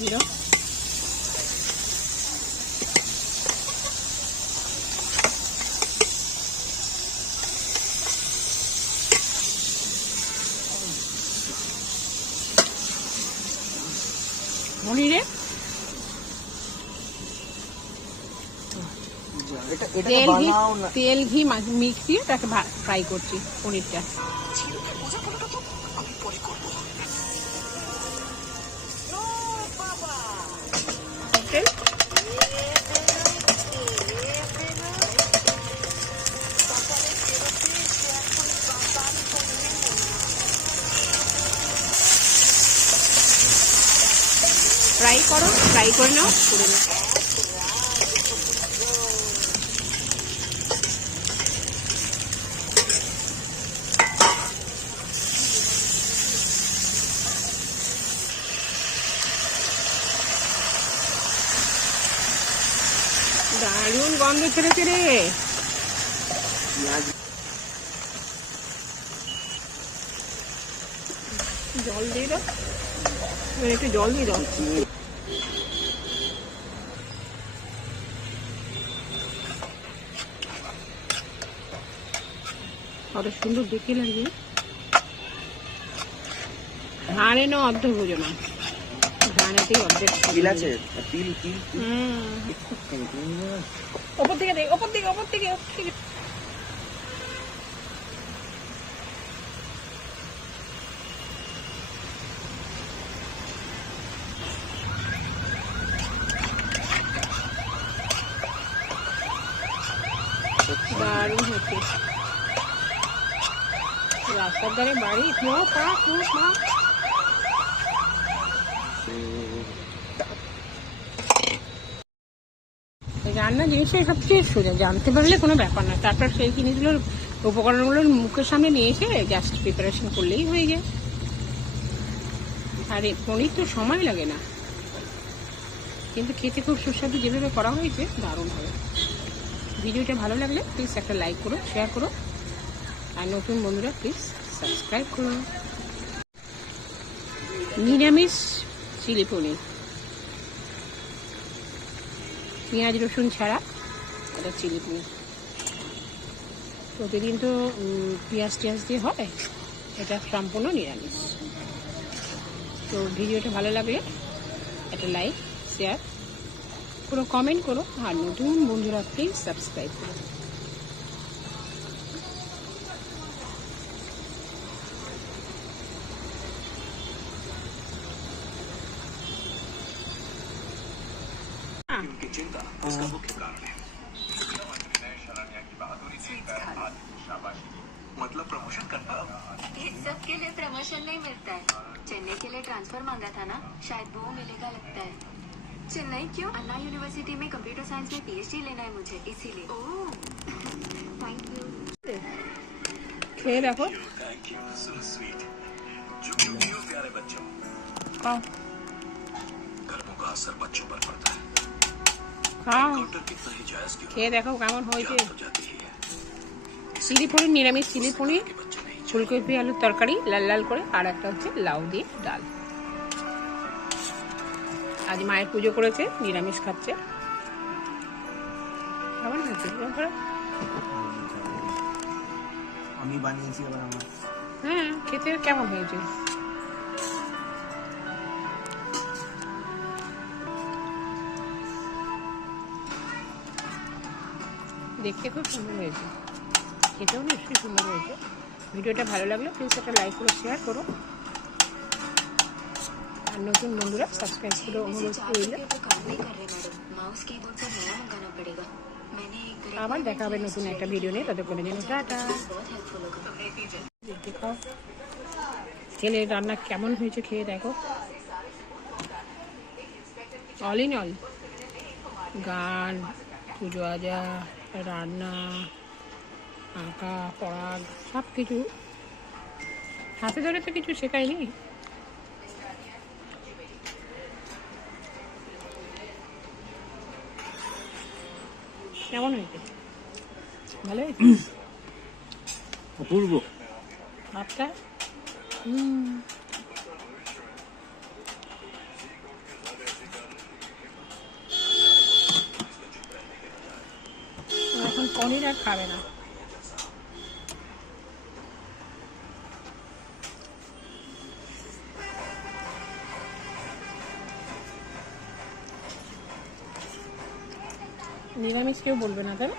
Zero পনিরে তেল ঘি mix দিয়ে তাকে ফ্রাই করছি পনিরটা। ফ্রাই করো, ফ্রাই করে নাও, করে নাও। দারুণ গন্ধ ছেড়েছে রে। জল দিয়ে দাও, একটু জল দিয়ে দাও। কত সুন্দর দেখে লাগবে। ধানে না অর্ধ ভোজো না, ধানেতেই অর্ধেক আছে। ওপর থেকে দেখ, ওপর থেকে, ওপর থেকে, ওপর থেকে। দারুণ হচ্ছে। রাস্তার ধারে বাড়ি, রান্না জিনিসটাই সবচেয়ে সোজা, জানতে পারলে কোনো ব্যাপার না। তারপর সেই জিনিসগুলোর উপকরণগুলোর মুখের সামনে নিয়ে এসে জাস্ট প্রিপারেশন করলেই হয়ে যায়। আর পনির তো সময় লাগে না, কিন্তু খেতে খুব সুস্বাদু। যেভাবে করা হয়েছে দারুণ হবে। ভিডিওটা ভালো লাগলে প্লিজ একটা লাইক করো, শেয়ার করো, আর নতুন বন্ধুরা প্লিজ সাবস্ক্রাইব করো। নিরামিষ চিলি পনির, পেঁয়াজ রসুন ছাড়া এটা চিলি পনির। প্রতিদিন তো পেঁয়াজ টিয়াজ দিয়ে হয়, এটা সম্পূর্ণ নিরামিষ। তো ভিডিওটা ভালো লাগলে একটা লাইক, শেয়ার করো, কমেন্ট করো, আর নতুন বন্ধুরা প্লিজ সাবস্ক্রাইব করো। उनकी चिंता उसका मुख्य कारण है। मतलब प्रमोशन कंफर्म? इस सब के लिए प्रमोशन नहीं मिलता है। चेन्नई के लिए ट्रांसफर मांगा था ना, शायद वो मिलेगा लगता है। चेन्नई क्यों? अन्ना यूनिवर्सिटी में कंप्यूटर साइंस में पीएचडी लेना है मुझे, इसीलिए। Oh thank you. खेल रखो, थैंक यू, सो स्वीट। क्यों प्यारे बच्चों, गर्मों का असर बच्चों पर पड़ता है। খেয়ে দেখো কেমন হয়েছে। চিলি পনির, নিরামিষ চিলি পনির, ফুলকপি আলুর তরকারি লাল লাল করে, আর একটা হচ্ছে লাউ দিয়ে ডাল। আজ মায়ের পুজো করেছে, নিরামিষ খাচ্ছে। কেমন হয়েছে? আমি বানিয়েছি আবার আমার। হ্যাঁ, খেতে কেমন হয়েছে? দেখতে খুব সুন্দর হয়েছে, খেতেও নিশ্চয়ই সুন্দর হয়েছে। ভিডিওটা ভালো লাগলে প্লিজ একটা লাইক করো, শেয়ার করো, আর নতুন বন্ধুরা সাবস্ক্রাইব করে অনুরোধ রইল। আবার দেখা হবে নতুন একটা ভিডিও নিয়ে, ততক্ষণে যেন টাটা। দেখো ছেলের রান্না কেমন হয়েছে, খেয়ে দেখো। অল ইন অল, গান, পুজো আজা, রান্না, আঁকা, পড়া, সব কিছু হাতে ধরে তো কিছু শেখায়নি। কেমন হয়েছে? ভালো হয়েছে, অপূর্ব। ভাবটা পনির আর খাবে না। নিরামিষ কেউ বলবে না, তাই না?